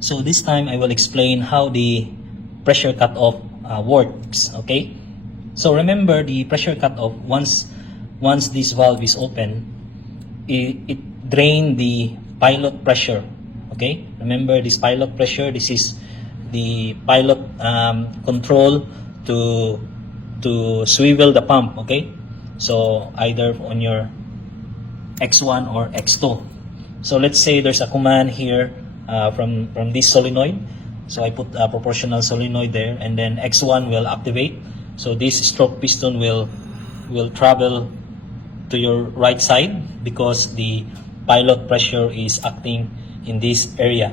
So this time I will explain how the pressure cutoff works. Okay. So remember the pressure cutoff, once this valve is open, it drain the pilot pressure. Okay. Remember this pilot pressure. This is the pilot control to swivel the pump. Okay. So either on your X1 or X2. So let's say there's a command here from this solenoid. So I put a proportional solenoid there, and then X1 will activate. So this stroke piston will travel to your right side because the pilot pressure is acting in this area.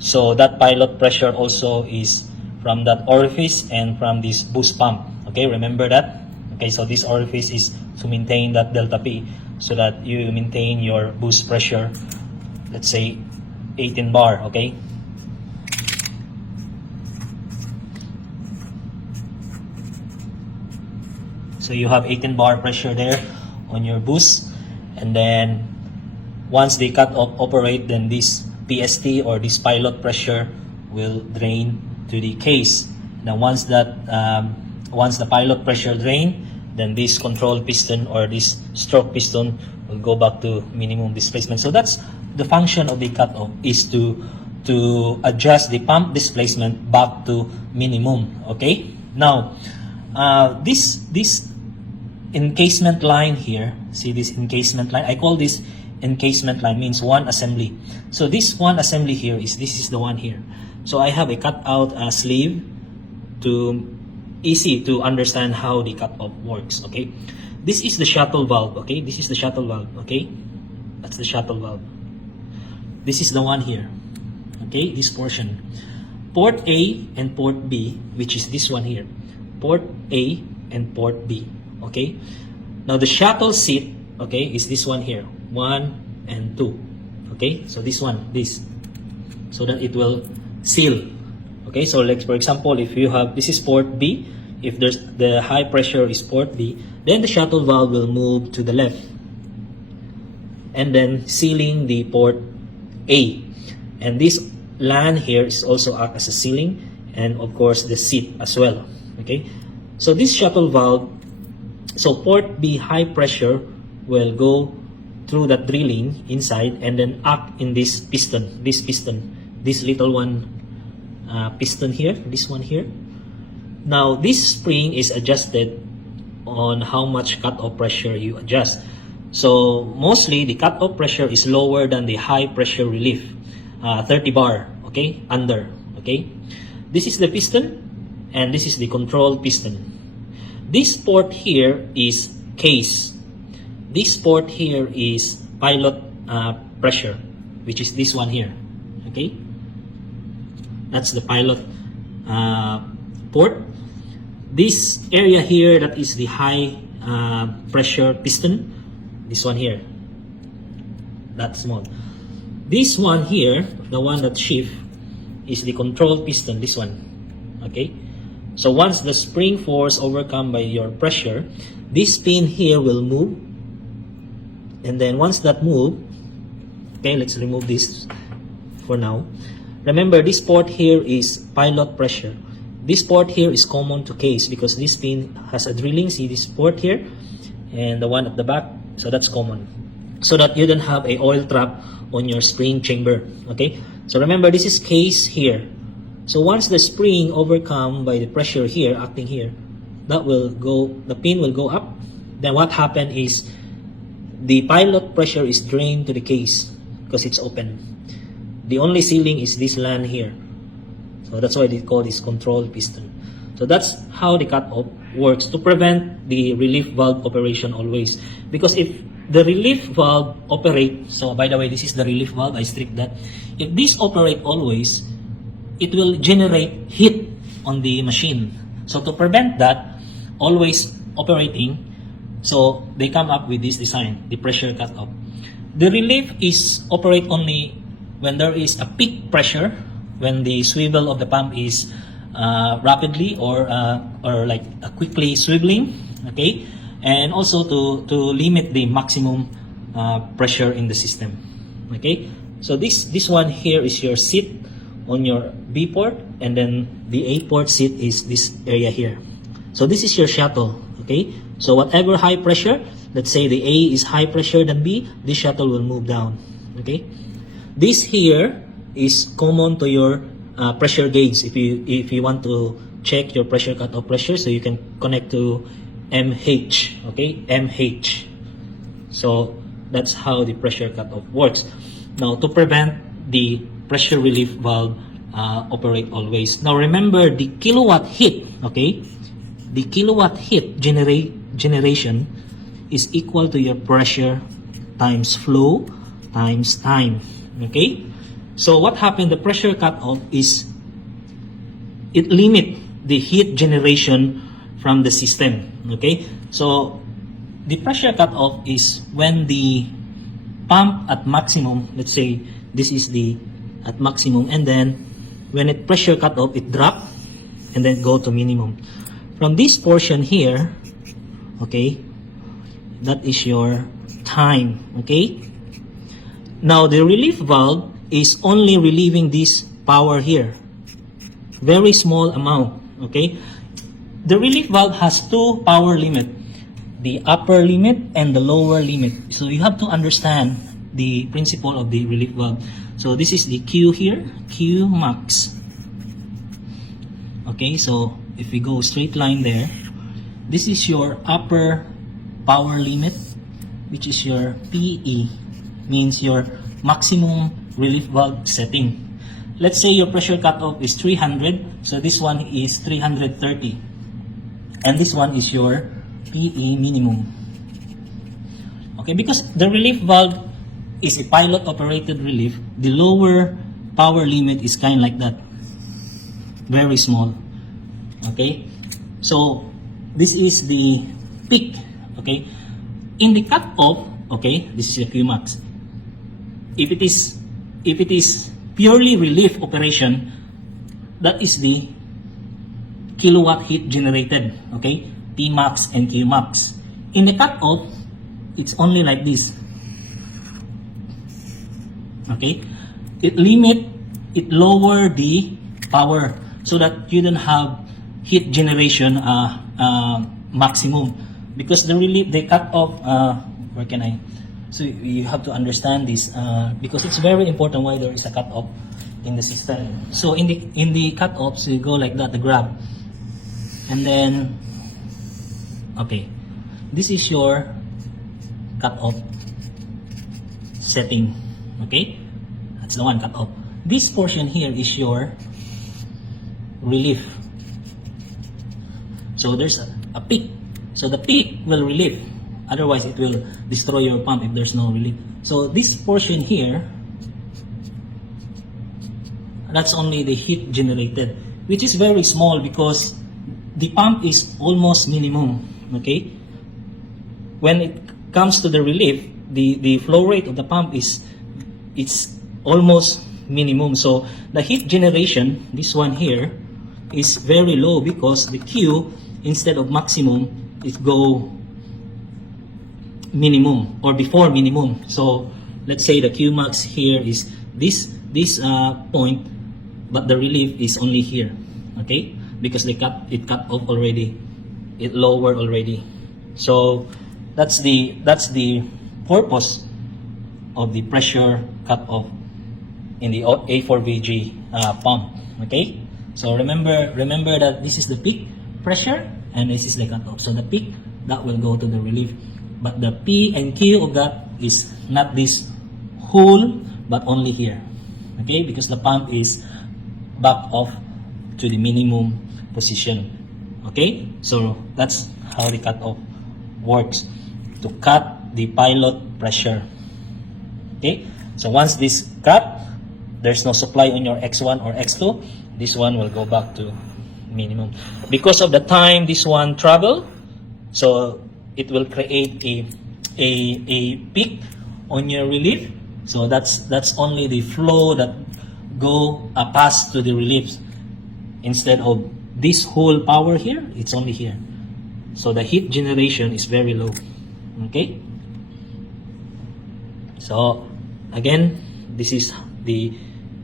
So that pilot pressure also is from that orifice and from this boost pump. Okay, remember that? Okay, so this orifice is to maintain that delta P so that you maintain your boost pressure, let's say 18 bar, okay? So you have 18 bar pressure there on your boost, and then once they cut off operate, then this PST or this pilot pressure will drain to the case. Now once the pilot pressure drain, then this control piston or this stroke piston will go back to minimum displacement. So that's the function of the cutoff, is to adjust the pump displacement back to minimum. Okay. Now this encasement line here, see this encasement line, I call this encasement line, means one assembly. So this one assembly here this is the one here. So I have a cutout sleeve to easy to understand how the cutoff works. Okay, this is the shuttle valve. Okay, this is the shuttle valve. Okay, that's the shuttle valve. This is the one here. Okay, this portion, port A and port B, which is this one here, port A and port B. Okay, now the shuttle seat, okay, is this one here, 1 and 2. Okay, so this one, this, so that it will seal. Okay, so like for example, if you have, this is port B, if there's the high pressure is port B, then the shuttle valve will move to the left and then sealing the port A. And this LAN here is also act as a sealing, and of course the seat as well. Okay, so this shuttle valve, so port B high pressure will go through that drilling inside and then act in this piston, this little one piston here, this one here. Now this spring is adjusted on how much cutoff pressure you adjust. So mostly the cutoff pressure is lower than the high pressure relief, 30 bar, okay, under. Okay, this is the piston and this is the control piston. This port here is case. This port here is pilot pressure, which is this one here. Okay, that's the pilot port. This area here, that is the high pressure piston. This one here, that small. This one here, the one that shift, is the control piston, this one. Okay, so once the spring force overcome by your pressure, this pin here will move, and then once that move, okay, let's remove this for now. Remember, this port here is pilot pressure. This port here is common to case because this pin has a drilling. See this port here and the one at the back, so that's common, so that you don't have a oil trap on your spring chamber. Okay, so remember, this is case here. So once the spring overcome by the pressure here acting here, that will go, the pin will go up. Then what happened is the pilot pressure is drained to the case because it's open. The only sealing is this LAN here. So that's why they call this control piston. So that's how the cutoff works, to prevent the relief valve operation always. Because if the relief valve operate, so by the way, this is the relief valve, I stripped that. If this operate always, it will generate heat on the machine. So to prevent that, always operating, so they come up with this design, the pressure cutoff. The relief is operate only when there is a peak pressure, when the swivel of the pump is rapidly or like quickly swiveling, okay, and also to limit the maximum pressure in the system. Okay, so this one here is your seat on your B port, and then the A port seat is this area here. So this is your shuttle, okay? So whatever high pressure, let's say the A is high pressure than B, this shuttle will move down, okay? This here is common to your pressure gauge. If you want to check your pressure cutoff pressure, so you can connect to MH, okay? MH. So that's how the pressure cutoff works. Now, to prevent the pressure relief valve operate always. Now remember the kilowatt heat, okay? The kilowatt heat generation is equal to your pressure times flow times time, okay? So what happened, the pressure cutoff is, it limit the heat generation from the system, okay? So the pressure cutoff is when the pump at maximum, let's say this is the at maximum, and then when it pressure cut off, it drop and then go to minimum. From this portion here, okay, that is your time, okay? Now the relief valve is only relieving this power here, very small amount, okay? The relief valve has two power limit, the upper limit and the lower limit. So you have to understand the principle of the relief valve. So this is the Q here, Q max. Okay, so if we go straight line there, this is your upper power limit, which is your PE, means your maximum relief valve setting. Let's say your pressure cutoff is 300, so this one is 330. And this one is your PE minimum. Okay, because the relief valve is a pilot operated relief, the lower power limit is kind of like that, very small. Okay, so this is the peak. Okay, in the cutoff, okay, this is your Q max. If it is purely relief operation, that is the kilowatt heat generated, okay, P max and Q max. In the cutoff, it's only like this. Okay, it lower the power so that you don't have heat generation maximum, because the relief, they cut off, where can I, so you have to understand this because it's very important why there is a cut off in the system. So in the cut off, so you go like that, the grab, and then okay, this is your cut off setting. Okay, that's the one cut off. This portion here is your relief. So there's a peak. So the peak will relieve. Otherwise, it will destroy your pump if there's no relief. So this portion here, that's only the heat generated, which is very small because the pump is almost minimum. Okay, when it comes to the relief, the flow rate of the pump it's almost minimum. So the heat generation, this one here, is very low because the Q, instead of maximum, it go minimum or before minimum. So let's say the Q max here is this point, but the relief is only here. Okay, because it cut off already, it lowered already. So that's the purpose of the pressure cut off in the A4VG pump. Okay, so remember that this is the peak pressure and this is the cut off. So the peak, that will go to the relief, but the P and Q of that is not this whole, but only here. Okay, because the pump is back off to the minimum position. Okay, so that's how the cut off works, to cut the pilot pressure. Okay, so once this cut, there's no supply on your X1 or X2, this one will go back to minimum. Because of the time this one travel, so it will create a peak on your relief. So that's only the flow that go pass to the relief, instead of this whole power here, it's only here. So the heat generation is very low. Okay, so again, this is the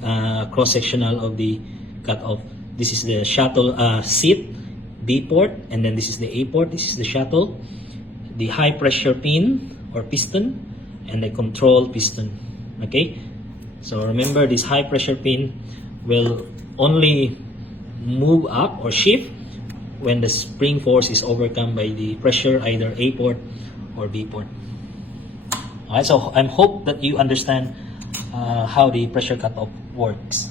cross-sectional of the cutoff. This is the shuttle seat, B port, and then this is the A port. This is the shuttle, the high pressure pin or piston, and the control piston. Okay, so remember, this high pressure pin will only move up or shift when the spring force is overcome by the pressure, either A port or B port. Alright, so I hope that you understand how the pressure cutoff works.